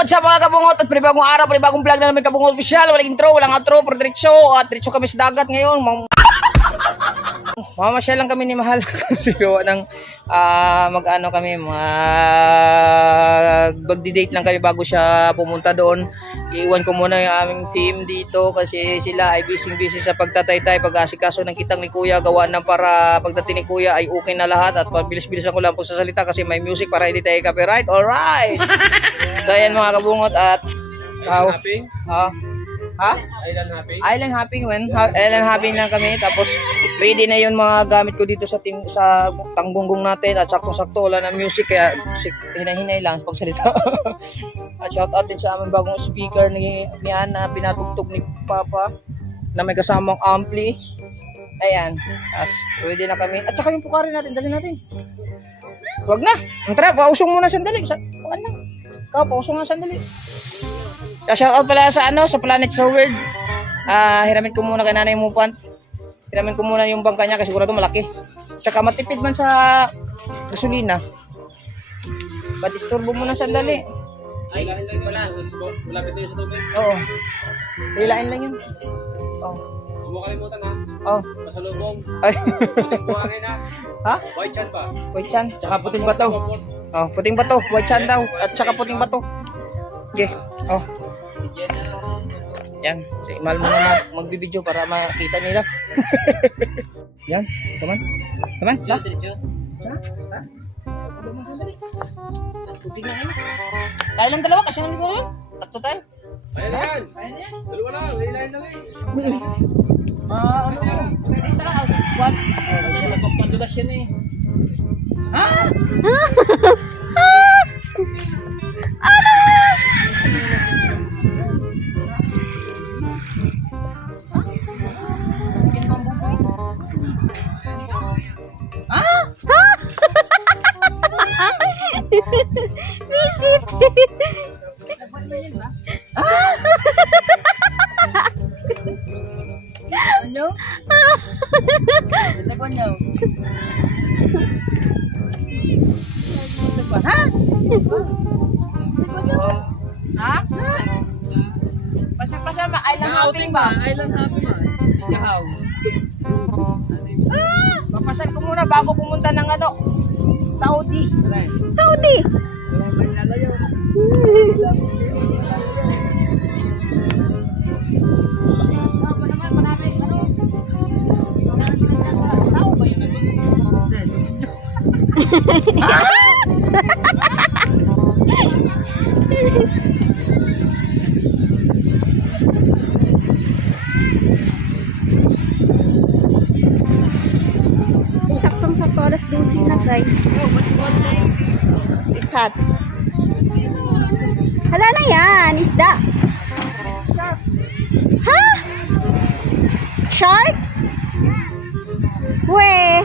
what's up mga kabungot? At panibagong araw, panibagong vlog na namin kabungot official. Walang intro, walang outro, pero diretso. At diretso kami sa dagat ngayon. Mamasyal lang kami ni Mahal. Sigawa ng mag-ano kami, magdi-date lang kami bago siya pumunta doon. Iwan ko muna yung aming team dito kasi sila ay busy sa pagtataytay, pag-asikaso ng kitang ni Kuya, gawa ng para pagdating ni Kuya ay okay na lahat at pabilis-bilisan ko lang po sa salita kasi may music para hindi tayo copyright. Alright! So ayan mga kabungot at Island hopping Island hopping lang kami, tapos ready na yung mga gamit ko dito sa tanggunggong natin at saktong-sakto wala na music kaya hinay-hinay lang pagsalita. At shout out din sa aming bagong speaker ni Ana, pinatugtog ni Papa na may kasamang ampli. Ayan, as ready na kami. At saka yung pukarin natin, dali natin. Wag na, tara, pausong muna sandali. Wag na. Pausong nga sandali. Shout out pala sa sa Planet So Weird. Hiramin ko muna kay Nanay Mupant. Hiramin ko muna yung bangka niya kasi sigurado malaki. Tsaka matipid man sa gasolina. Patisturbo muna sandali. Ay, pala. Malapit tayo sa tubig. Oo. Hilain lang yun. Oo. Huwag mo kalimutan ha. Oo. Pasalubong. Ay. Puting buhangin ha. Ha? White chan pa. White chan. Tsaka puting bato. Oh, puting bato. White chan daw. At tsaka puting bato. Okay. Oh. Yan. Si Imal mo na magbibideo para makita nila. Yan. Teman. Teman. Diretso. Puting na yun. Tayo lang dalawa kasi namin ko yun. Tatlo tayo. Ayan na yan. Dalawa lang. Hilahin lang eh. Dito lang. What? Padulas yan eh. Visit. Ano? Sa konyo. Sa kon. Ha? Ha? Pasya ma island hopping ba? Island hopping ba? Ikaw. Papasal ko muna bago pumunta ng Saudi. Saudi. Saktong-sakto alas 12 na guys. It's hot. Hala na yan, isda. Ha? Shark? We.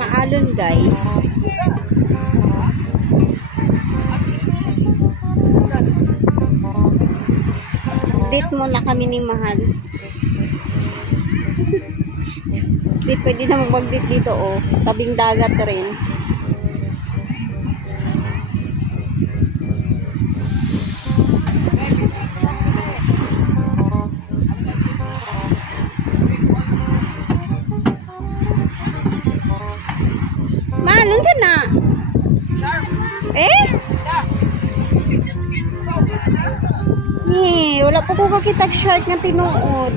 Maalon guys. Date muna kami ni Mahal. Date, pwede na mag-date dito oh. Tabing dagat rin. Mahal, nandyan na. Eh? Wala pa ko kakitag shark na tinuod.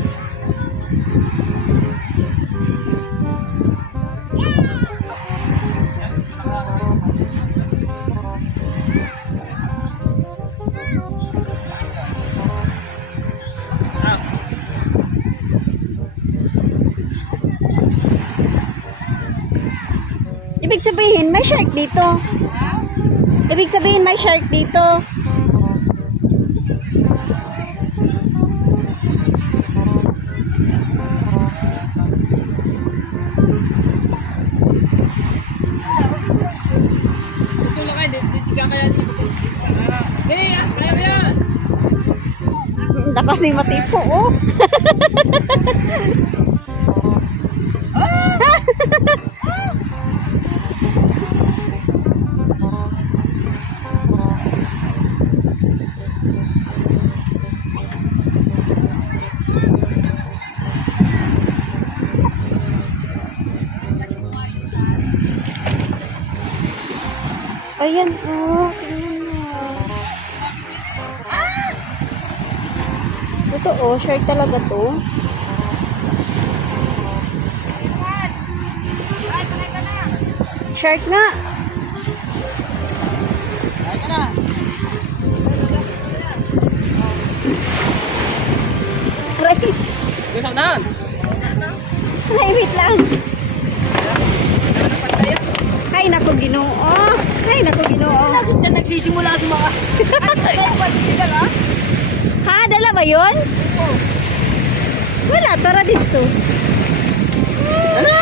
Ibig sabihin, may shark dito. Ibig sabihin, may shark dito. Lakas ni Matipo, oh. Ayan, oh. Tingnan mo. Totoo, shark talaga to. Shark nga. Aray. Gusto na. Ay, wait lang. Ay, naku, Ginoo. Ay, naku, Ginoo. Bakit ka nagsisimula sa mga... Ha, dala ba yun? Wala, tara dito. Ano?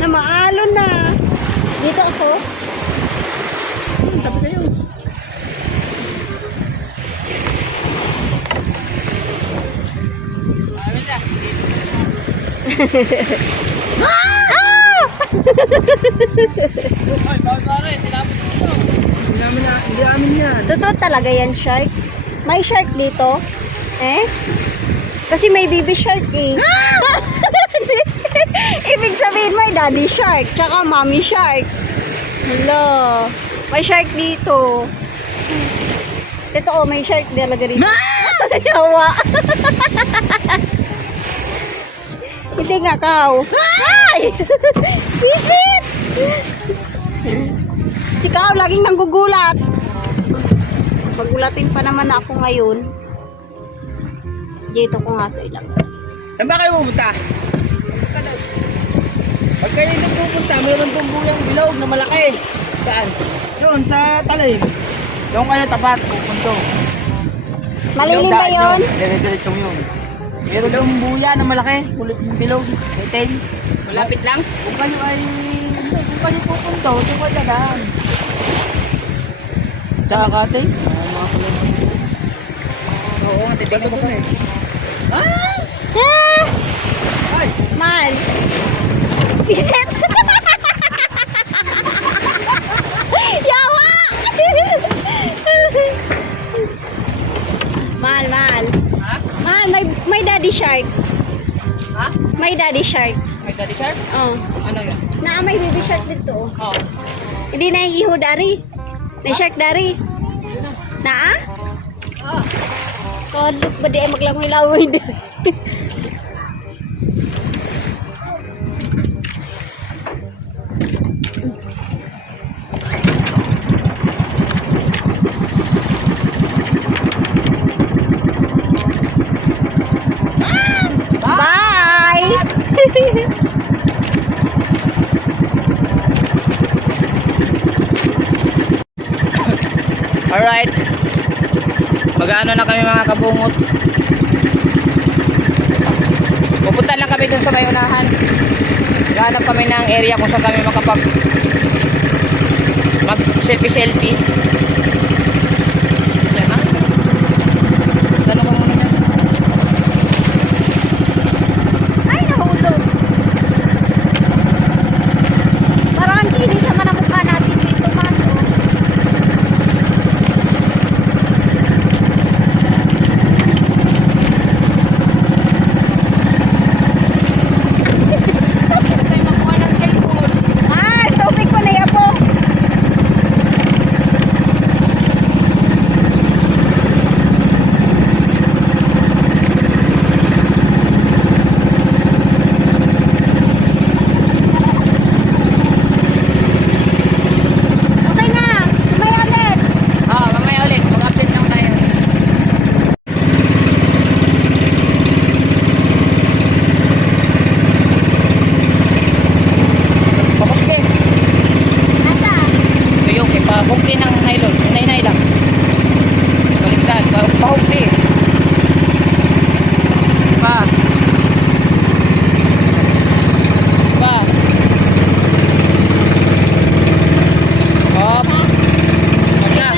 Na maalon na. Dito ako. Tapos kayo. Ay, bawal pare. Tinapos dito. Hindi amin yan. Totoo talaga yan, shark. May shark dito. Eh? Kasi may baby shark eh. Ibig sabihin may daddy shark, tsaka mommy shark. Hello. May shark dito. Ito oh, may shark talaga dito. Yawa. Hindi nga kao. Ay! Visit! Si kao laging nanggugulat. Magulatin pa naman ako ngayon. Dito ko nga ito ilagay. Saan ba kayo pupunta? Pag kayo nang pupunta, mayroon pong buyang bilog na malaki. Saan? Doon, sa talim. Doon kayo tapat, pupunto. Malilim ba yun? Dire-diretsong yun. Meron daw buya na malaki, kulit ng bilog, may tail. Malapit lang. Kung kayo ay, kung kayo pupunto, doon kayo dadaan. Tsaka kate, mga kulay ng bilog. Oo, titignan ko. Ah! Ah! Ay! Mal! Visit! Yawa! Mal, Mal. Ha? Mal, may daddy shark. Ha? May daddy shark. May daddy shark? Oh. Ano yun? May baby shark dito. Oo. Hindi na yung iho dari. May shark dari. Naa? Ah. Kodok ba di ay maglangoy-langoy din? Bye! Alright. Mag-ano na kami mga kabungot. Pupunta lang kami dun sa may unahan. Maghanap kami ng area kung saan kami makapag mag selfie. Yan na. Tanong ko muna yan. Ay, nahulog. Parang ang kinis naman ang mukha natin dito, man. Tayo makuha ng cellphone. Ah, topic ko na yan po. Okay na, may ulit. Mamaya ulit. Mag-update lang tayo. Tapos din. Asa? Ito yung ipahukli ng nylon. Hinay-hinay lang. Baliktad. Pahukli. Pa. Pa. Hop. Hop na.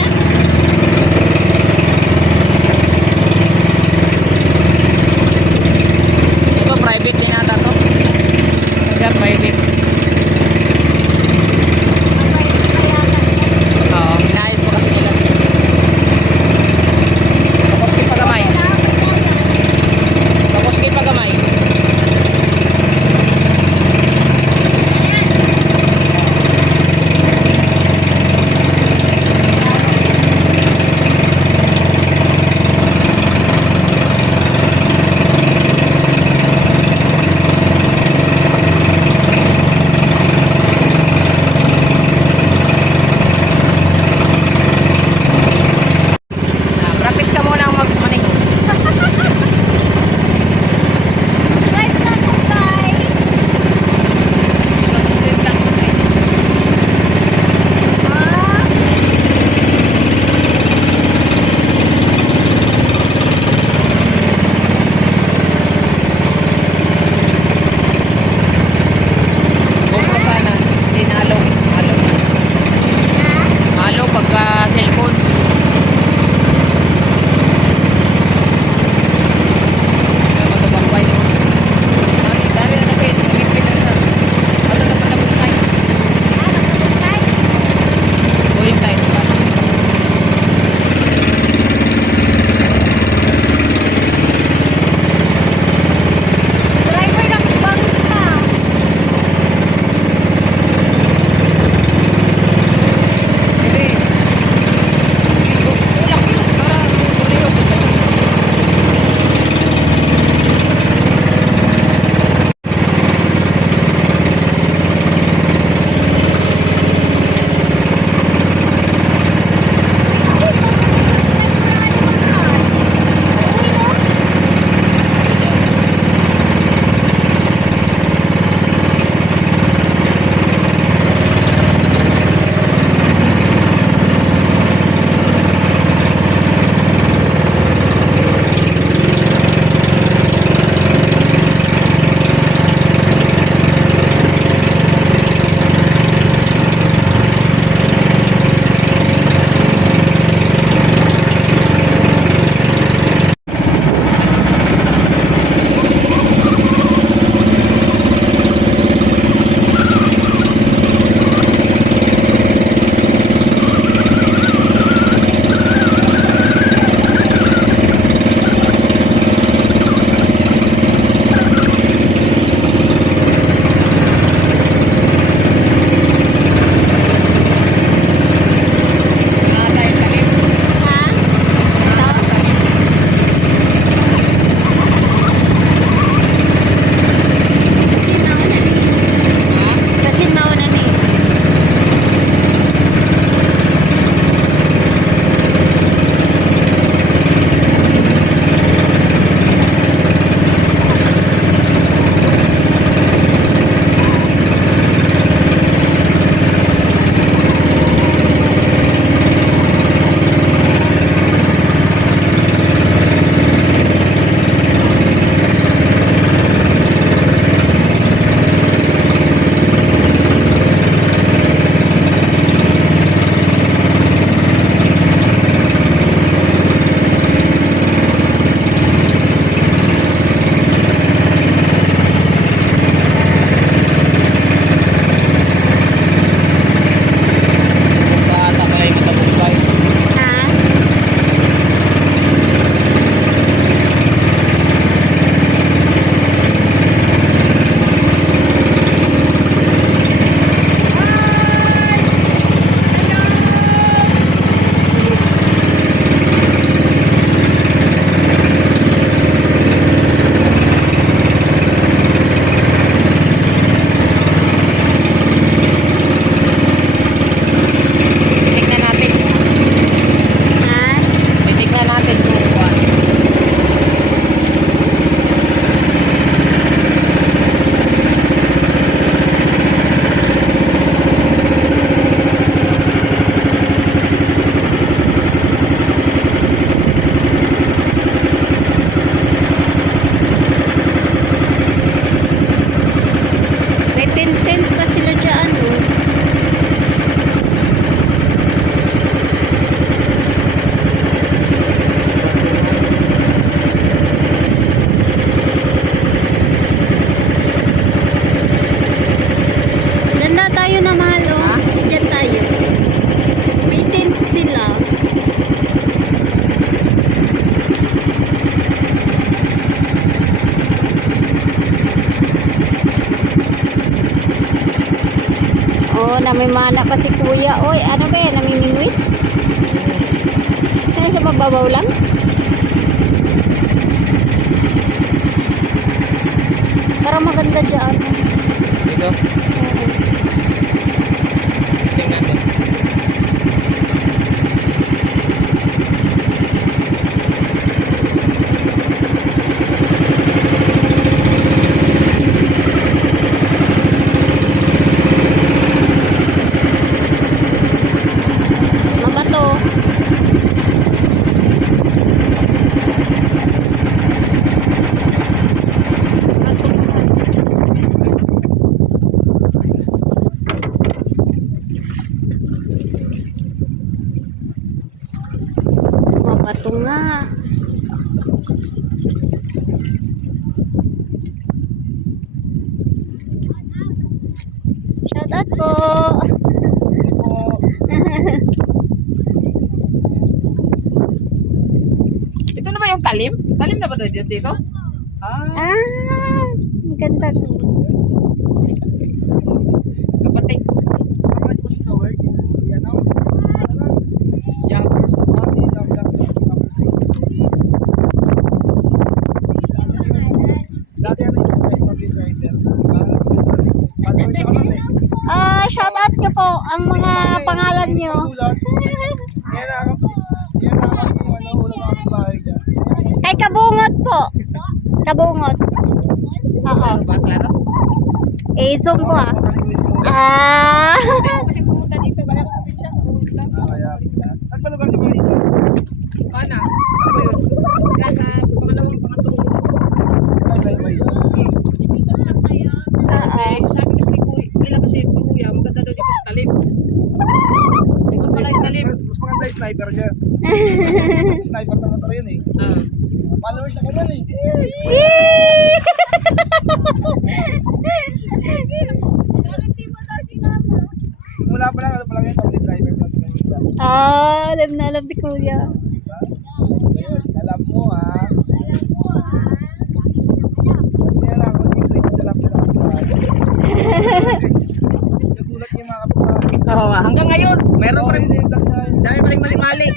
may mana pa si kuya. Oy, ano ba yan? Namimingwit? Kaya sa mababaw lang? Parang maganda dyan. Dito. Testing natin. Mabato. Mabato nga. Shout out po. Ito na ba yung talim? Talim na ba ito dito? Ah, Ah, ang ganda. kapatid ko. Jumpers. Shout out nyo po ang mga pangalan nyo. Kay Kabungot po. Kabungot. Oo. Ano ba? Klaro? Zoom ko ah. Kasi pumunta dito. Kaya ko pumunta siya. Ulit lang. Saan pa lugar naman dito? Kana? Kaya sa pangalawang pangatulong. Sabi kasi ni Kuya, nila kasi ni Kuya, maganda daw dito sa talim. Ito pala yung talim. Mas maganda yung sniper niya. Sniper na motor yun eh. Ah. Followers ako nun eh. Simula pa lang, ano pa lang yun, public driver plus Manila. Alam na alam ni Kuya. Alam mo ah. Kaya lang ako dito, alam nila ako. Nagulat niya mga kapatid. Oo nga, hanggang ngayon, meron pa rin, dami pa rin mali-mali.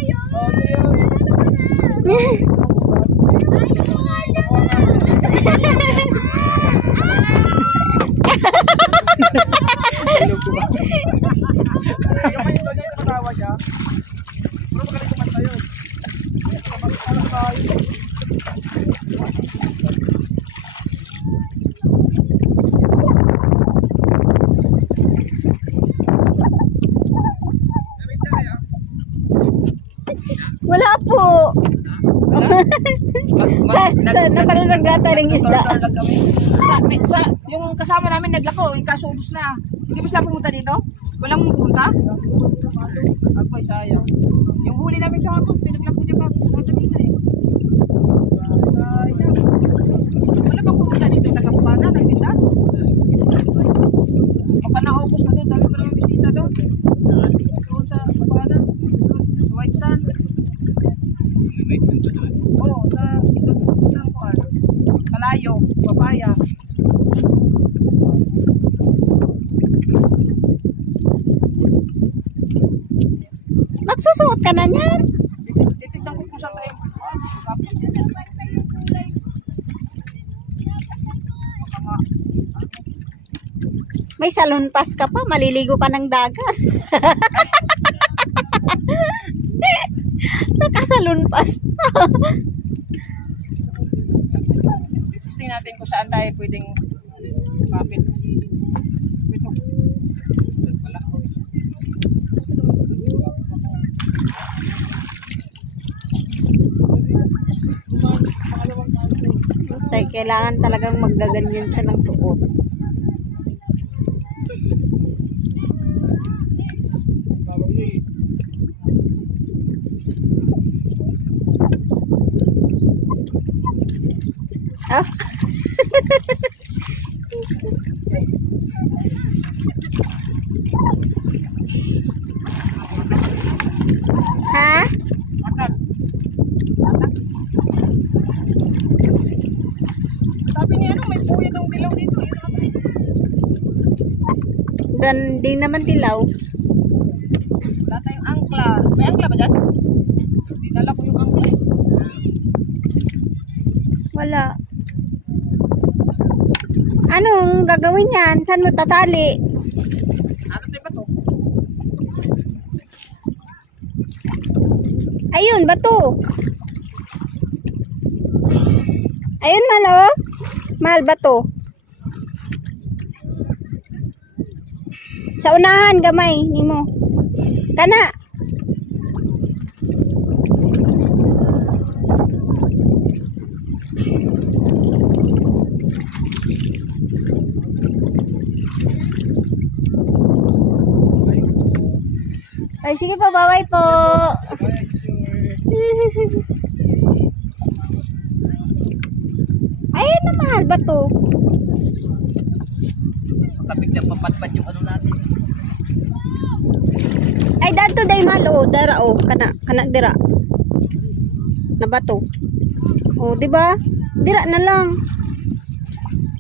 Wala po. Na pala nagtataling isda. Yung kasama namin naglako, yung kaso ubos na. Hindi ba sila pumunta dito? Walang pumunta? Ako ay sayang. Yung huli namin kahapon, pinaglako niya pa kanina eh. Sayang. Wala bang pumunta dito sa Kapukana, nagtinda? Baka naubos na doon, dami pa naman bisita doon. Doon sa Kapukana, sa White Sand. Oo, sa Kalayo, Papaya. Magsusuot ka na niyan. Titignan ko kung saan tayo. May salon pass ka pa. Maliligo ka ng dagat. Nakasalon pass. Testing natin kung saan tayo pwedeng kapit. Ito. Wala. Kailangan talagang maggaganyan siya ng suot. Ah. Ha? Atat. Sabi niya ano, may puya daw dilaw dito. Dan, di naman dilaw. Wala tayong angkla. May angkla ba dyan? Dinala ko yung angkla. Wala. Anong gagawin yan? Saan mo tatali? Ano tayo ba to? Ayun, bato. Ayun, Mal, oh. Mal, bato. Sa unahan, gamay, nimo. Kana. Ay, sige po, baway po. Ayun na, mahal ba to? Baka biglang papatpat yung ano natin. Ay, dato day malo, dara o, kana dira. Na bato. O, di ba? Dira na lang.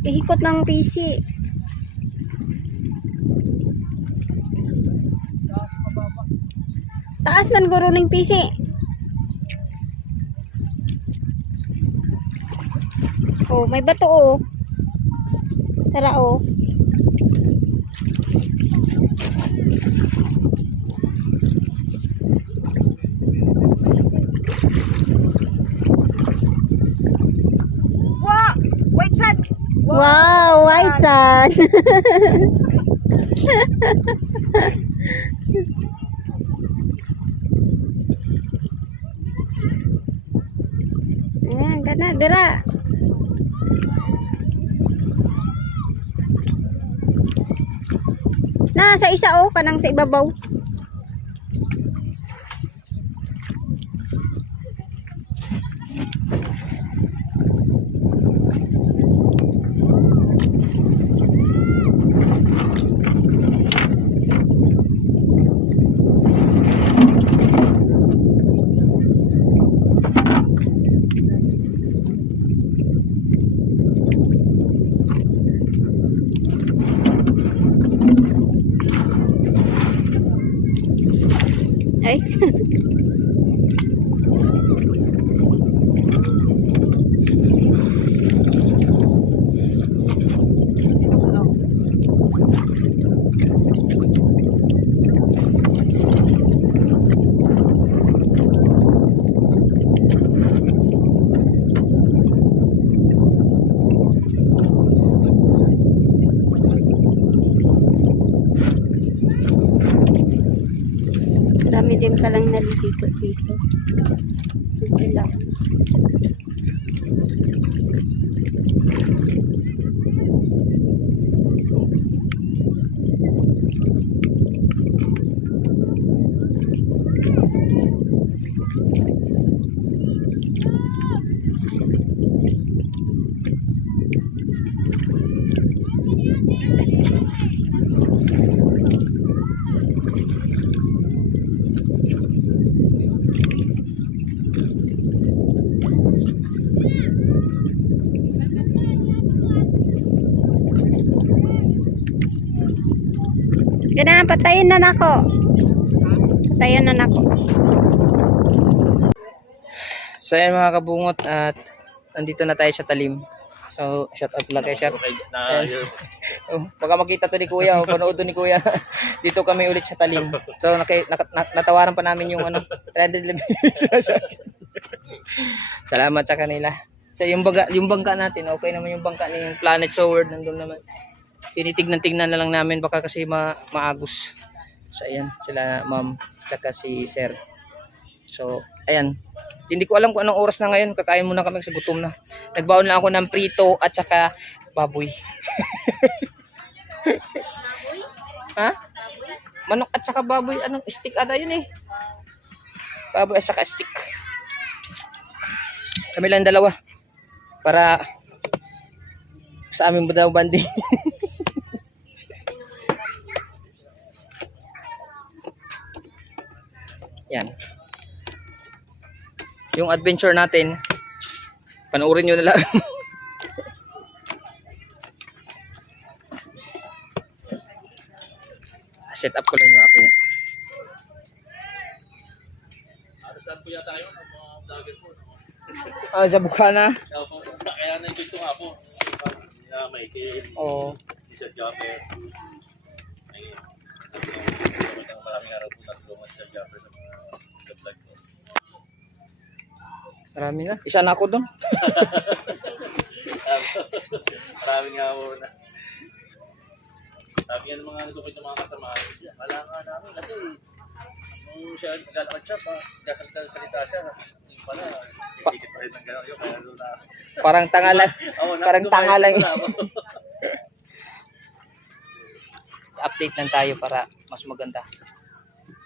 Ihikot ng PC. Taas man guro ng PC. Oh, may bato oh. Tara oh. Wow! White sand! Wow, white sand. Ayan, kana dira. Na sa isa oh, kanang sa ibabaw. Ay. Dami din palang naliligo dito. Diyan sila. Kaya patayin na nako. Patayin na nako. So ayan mga kabungot at nandito na tayo sa talim. So shout out lang kay Sir. Oh, baka makita to ni Kuya, o panood to ni Kuya. Dito kami ulit sa talim. So natawaran pa namin yung ano 300 Salamat sa kanila. So yung bangka natin, okay naman yung bangka ni yung Planet Sword nandun naman. Tinitignan-tignan na lang namin baka kasi maagos. So ayan, sila ma'am tsaka si Sir. So ayan, hindi ko alam kung anong oras na ngayon. Kakain muna kami kasi gutom na. Nagbaon lang ako ng prito at saka baboy. Ha? Manok at saka baboy. Anong stick ata yun eh. Baboy at saka stick. Kami lang dalawa. Para sa aming daw bandi. Yan. Yung adventure natin, panoorin nyo na lang. set up ko lang yung aking. Saan po yata yun? Ang mga vlogger po. Sa Bukana. Kaya nandito nga po. May kid, Oo. Sir Japper. Maraming araw po natulungan si Sir Japper sa mga vlog po. Marami na. Isa na ako doon. Maraming nga po na. Sabi nga ng mga nagtupit ng mga kasama, wala nga namin kasi nung siya naglalakad siya pa, nagsasalita siya, hindi pala, isikit pa rin ng gano'n yun, kaya doon na. Parang tanga lang. Parang tanga lang. Update lang tayo para mas maganda.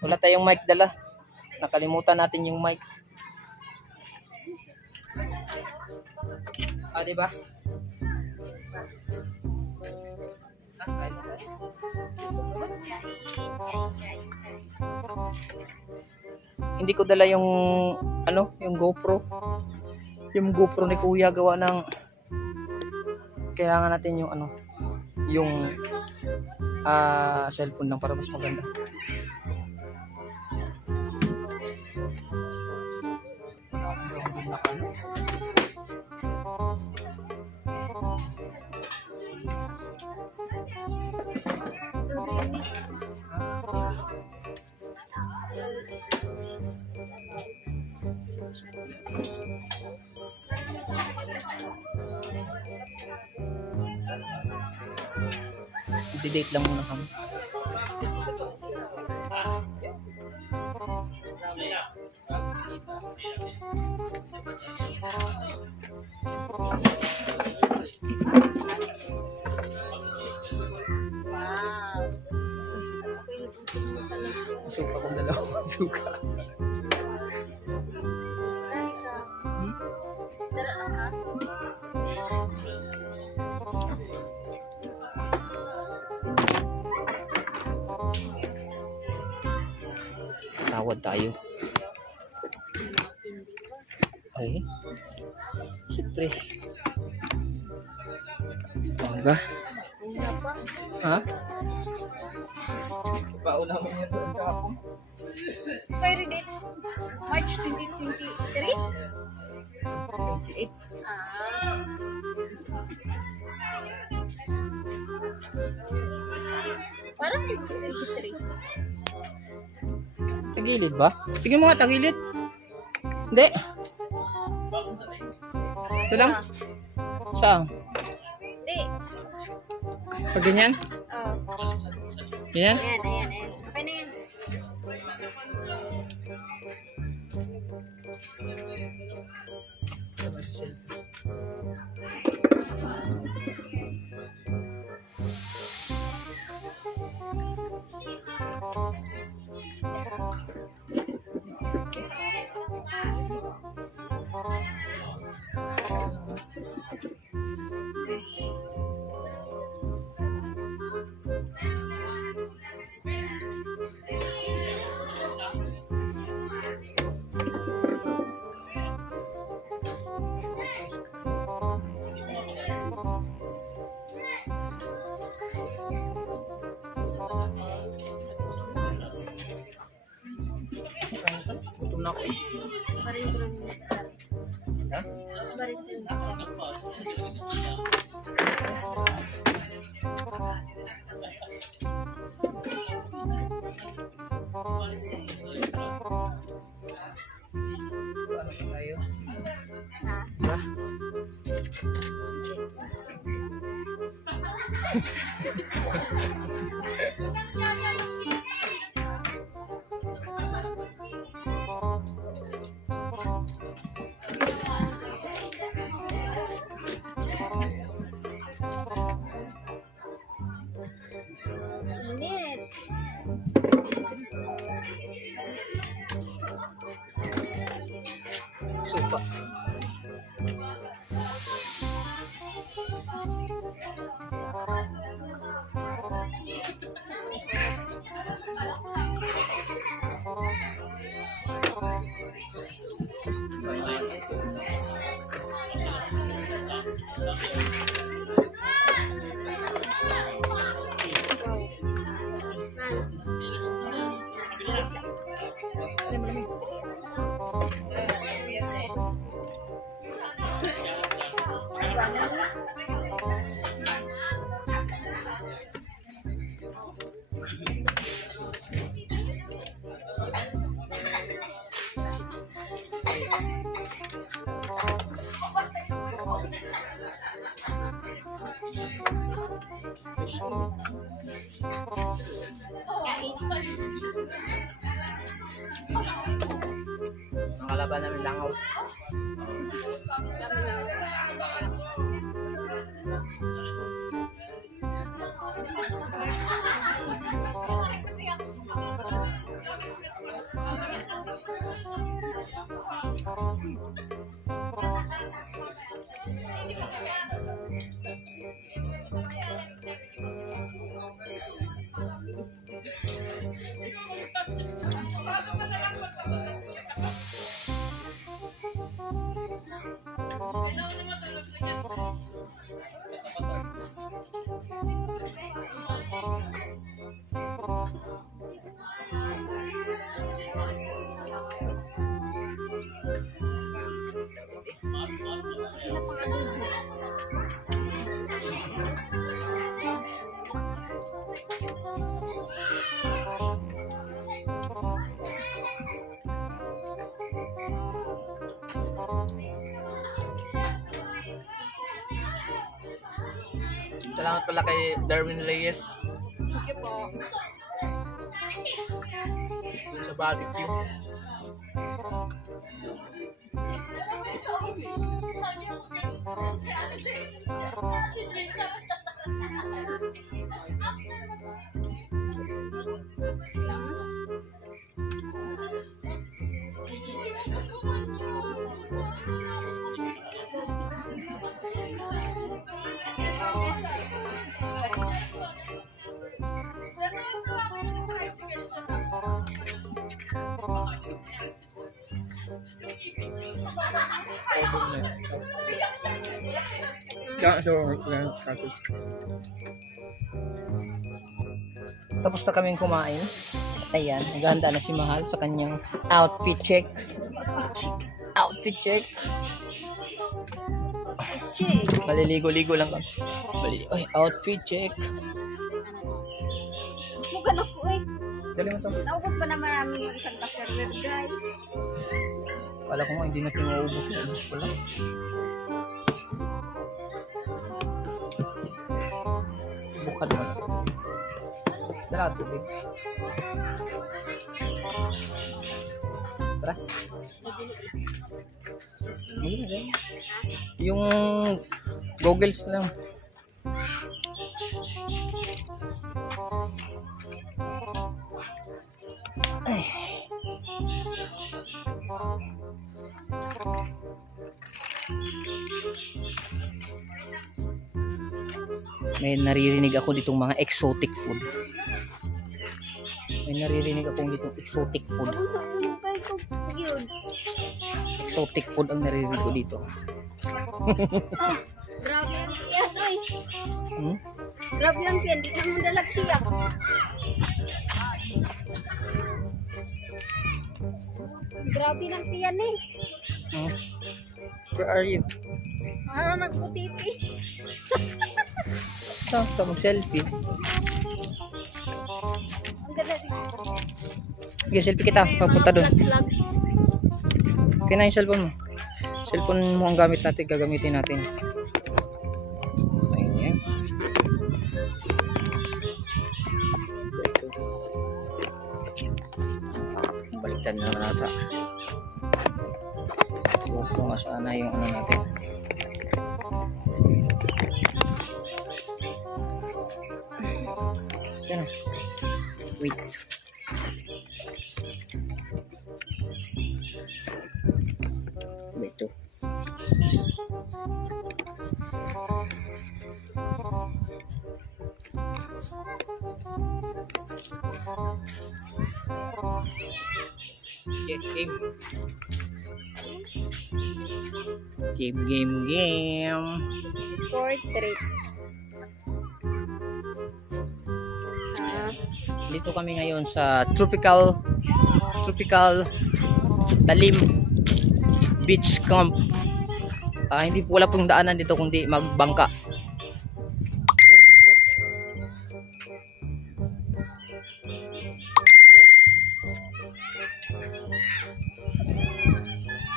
Wala tayong mic dala. Nakalimutan natin yung mic. Ah, di ba? Hindi ko dala yung yung GoPro. Yung GoPro ni Kuya gawa ng kailangan natin yung yung cellphone lang para mas maganda. I-date lang muna kami. Suka kong dalawa. Suka. Tawad tayo. Ay. Siyempre. Bangga. Ha? Pauna mo niya doon kahapon. Expiry date, March 2023? 28. Parang 2023. Tagilid ba? Tingnan mo nga, tagilid. Hindi. Ito lang. Saan? Hindi. Pag ganyan? Oh. Ganyan? Ayan. Okay na yan. Gutom na ako. Barin ko lang muna. Ha? Barin ko lang. Ano tayo? Ha? Init. Suka. Nan. Ang kalaban namin langaw. Salamat pala kay Darwin Reyes. Thank you po. Dun sa barbecue. Tapos na kaming kumain. Ayan, naghahanda na si Mahal sa kanyang outfit check. Outfit check. Check. Maliligo-ligo lang kami. Ay, outfit check. Mugan ako eh. Dali mo to. Naubos ba naman namin yung isang tupperware, guys? Kala ko nga hindi natin maubos na. Ubus pala. Bukad mo na. Dala tubig. Tara. Yung goggles lang. Ay. May naririnig ako ditong mga exotic food. May naririnig akong ditong exotic food. Ang sa ulo kayo ko. Yun. Exotic food ang naririnig ko dito. Ah, grabe ang tiyan, oy. Hmm? Grabe ang tiyan. Di naman dalag siya. Grabe ng tiyan eh. Hmm? Where are you? Parang nagputipi. Basta mag-selfie. Ang ganda dito. Okay, selfie kita. Papunta doon. Vlog. Okay na yung cellphone mo. Cellphone mo ang gamit natin. Gagamitin natin. Ayun yan. Baliktad na naman natin. Kung sana yung ano natin. Yan. Wait. Wait to. Game. Game. Portrait. Dito kami ngayon sa tropical Talim Beach Camp. Hindi po wala pong daanan dito kundi magbangka.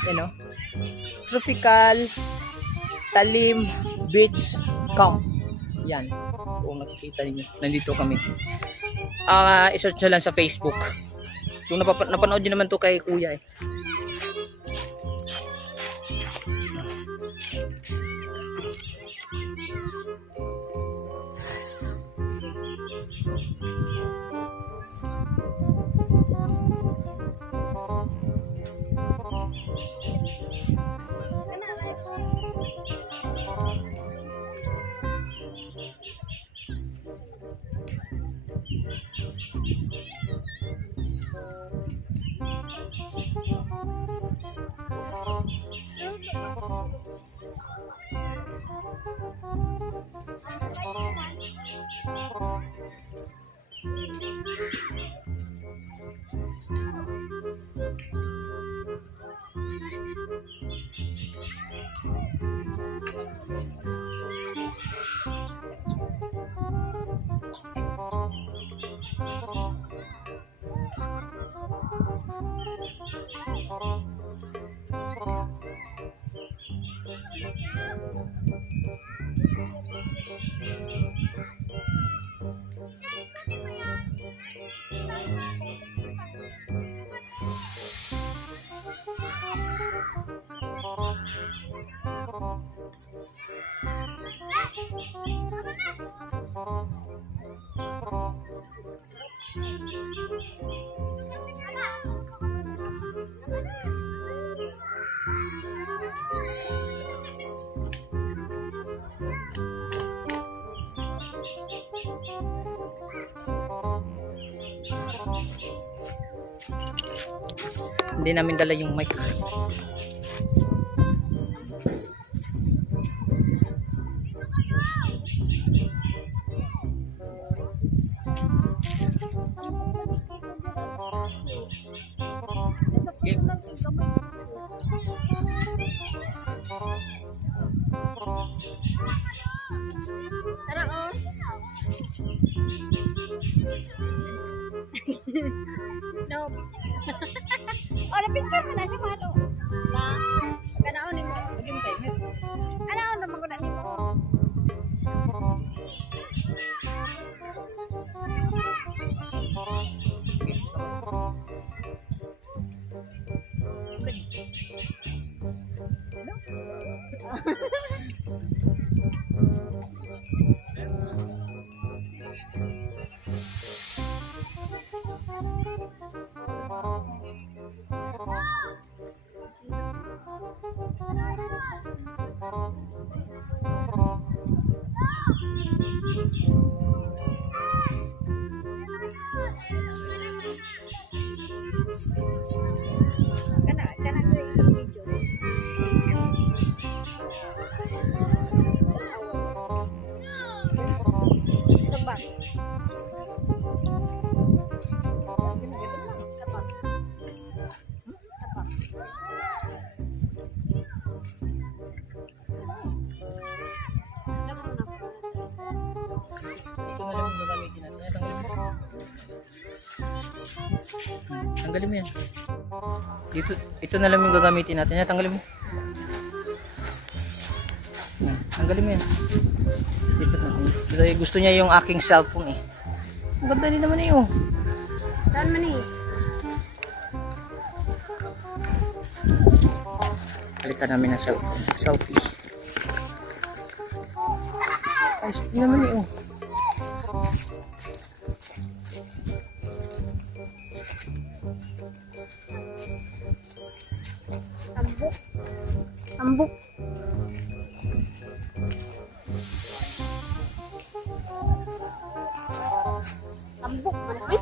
You know? Tropical Talim Beach Camp. Yan. Kung nakikita niyo, nandito kami. I-search nyo lang sa Facebook. Kung napanood nyo naman to kay Kuya eh. Hindi namin dala yung mic. Tara, oh. No. Oh, na-picture mo na siya, Malo. Na? Kanaon ni mo. Maging timer. Ano, naman ko na ni mo. Kana ko yung video. Sabak. Ito na lang yung gagamitin natin. Tanggalin mo yan. Dito, ito na lang yung gagamitin natin. Tanggalin mo. Tanggalin mo yan. Dito natin. Gusto niya yung aking cellphone eh. Ang ganda din naman eh oh. Saan man eh? Palitan namin ng selfie. Ay, hindi naman eh oh. Ambuk. Ambuk. Ambuk man. Uy.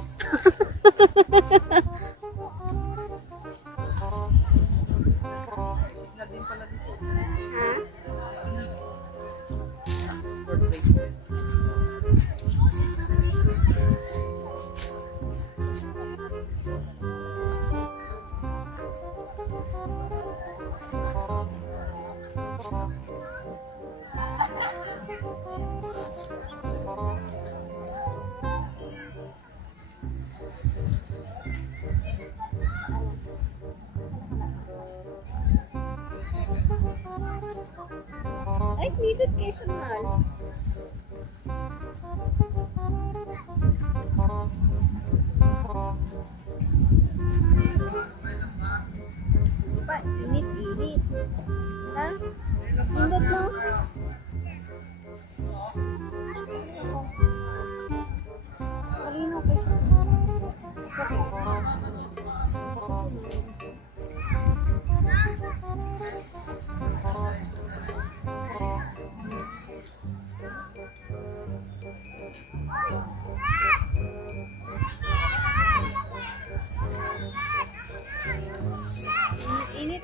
Ay, needed kayo siya, mahal. Diba, init. Ha? Pindot mo. Marino kayo siya. Init.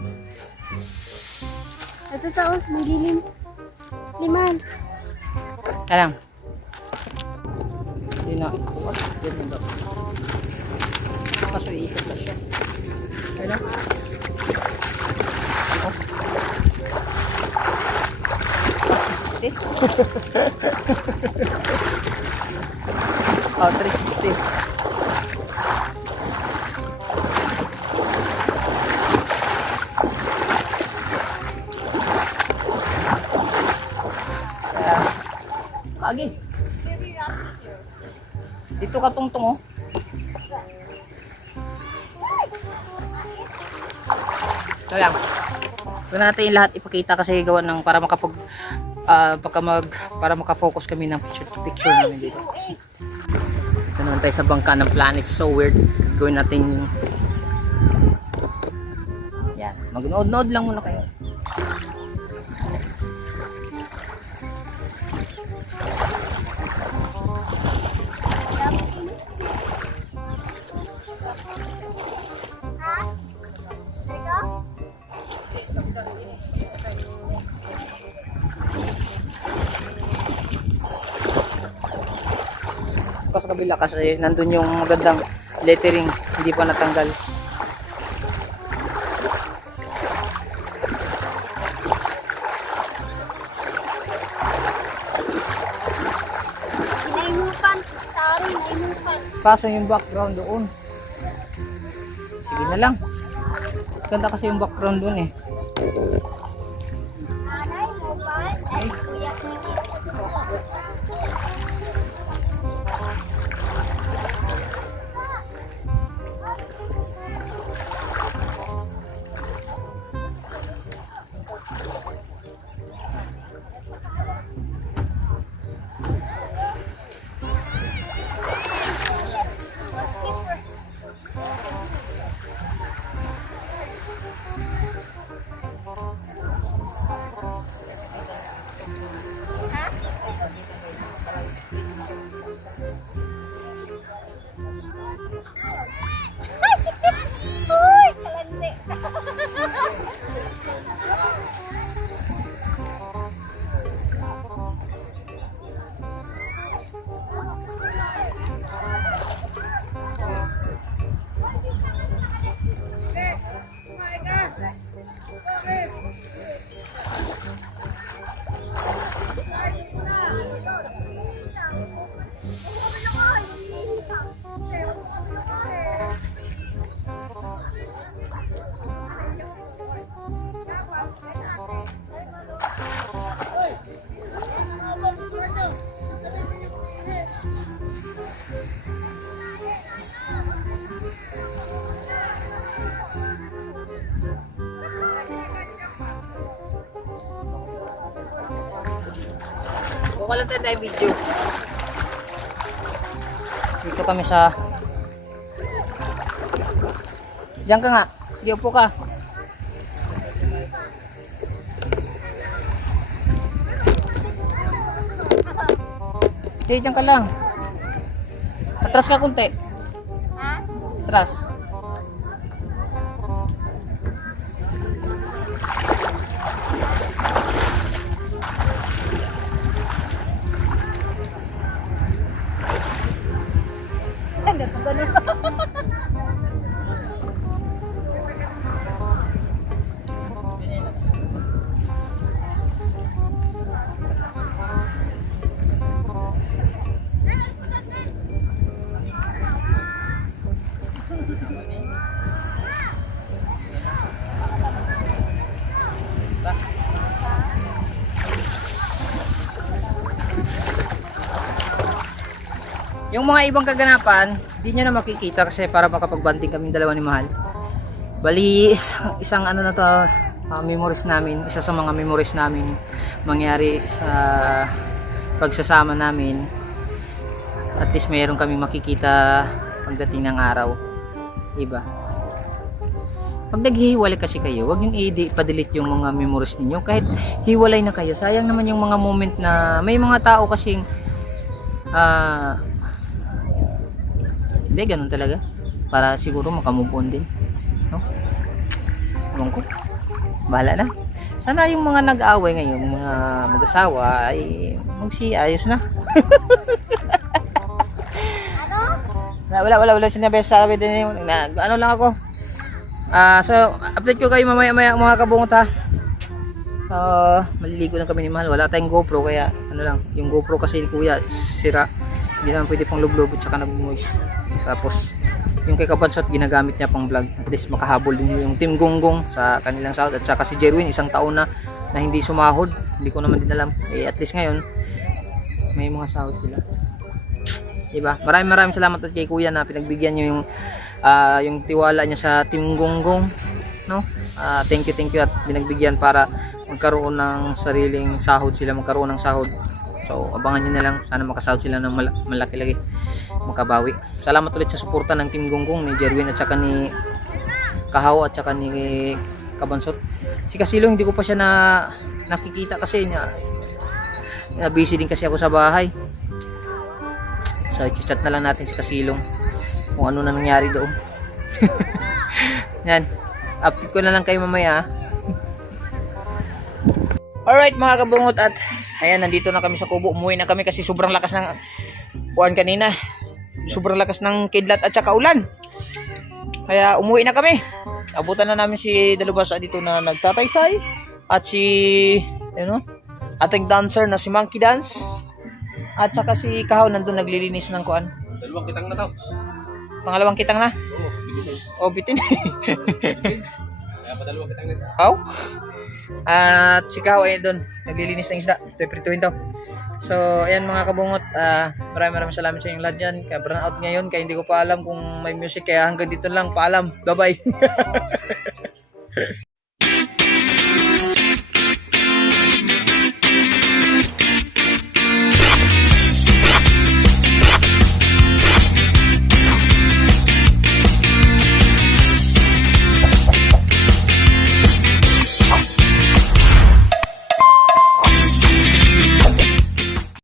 Ito taos, may dilim. Liman. Alam. Hindi na. Hindi na. Kaso iikot na siya. Alam. Oh, 360. Lagi. Dito ka tungtong oh. Ito lang. Ito na natin lahat ipakita kasi gawa ng para para makafocus kami ng picture namin dito. Ito naman tayo sa bangka ng Planet So Weird. Gawin natin yan. Mag-nood lang muna kayo. Sa kabila kasi nandun yung magandang lettering, hindi pa natanggal. Nainupan. Sorry, nainupan. Kaso yung background doon. Sige na lang. Ganda kasi yung background doon eh. Nainupan. Ay, kuya. Uy, kalandi. Kuha lang tayo video. Dito kami sa... Diyan ka nga. Di upo ka. Di, diyan ka lang. Atras ka kunti. Ha? Atras. Ganun. Yung mga ibang kaganapan, di nyo na makikita kasi para makapag-banding kami dalawa ni Mahal. Bali, isang ano na to, memories namin, isa sa mga memories namin mangyari sa pagsasama namin. At least mayroon kami makikita pagdating ng araw. Diba? Pag naghihiwalay kasi kayo, wag yung i-delete yung mga memories ninyo. Kahit hiwalay na kayo, sayang naman yung mga moment na may mga tao kasing hindi, ganun talaga. Para siguro makamove on din. No? Ewan ko. Bahala na. Sana yung mga nag-aaway ngayon, mga mag-asawa, ay magsiayos na. Wala sinabi sabi din yung ano lang ako. So update ko kayo mamaya mga kabungot ha. So maliligo lang kami ni Mahal, wala tayong GoPro kaya ano lang, yung GoPro kasi ni Kuya sira, hindi naman pwede pang lublob at saka nag-noise. Tapos yung kay Kabansot ginagamit niya pang vlog, at least makahabol din yung Team Gonggong sa kanilang sahod. At saka si Jerwin isang taon na hindi sumahod, hindi ko naman din alam, at least ngayon may mga sahod sila. Diba? Maraming salamat at kay Kuya na pinagbigyan nyo yung tiwala niya sa Team Gonggong, no? Thank you at binagbigyan para magkaroon ng sariling sahod sila, magkaroon ng sahod. So abangan nyo na lang, sana makasahod sila ng malaki lagi, makabawi. Salamat ulit sa suporta ng Team Gonggong ni Jerwin at saka ni Kahaw at saka ni Kabansot. Si Kasilong hindi ko pa siya nakikita kasi busy din kasi ako sa bahay. So chat na lang natin si Kasilong kung ano na nangyari doon. Yan, update ko na lang kayo mamaya. Alright mga kabungot, at ayan, nandito na kami sa kubo. Umuwi na kami kasi sobrang lakas ng uwan kanina. Sobrang lakas ng kidlat at saka ulan. Kaya umuwi na kami. Abutan na namin si Dalubasa dito na nagtataytay. At si ating dancer na si Monkey Dance. At saka si Kahaw nandun naglilinis ng kuan. Dalawang kitang na to. Pangalawang kitang na? Oo, bitin. bitin. Kaya pa dalawang kitang na. Kahaw? At si Kahaw ay doon naglilinis ng isda. Piprituhin daw. So, ayan mga kabungot, maraming salamat sa inyong lahat dyan. Kaya burn out ngayon, kaya hindi ko pa alam kung may music, kaya hanggang dito lang, paalam. Bye-bye.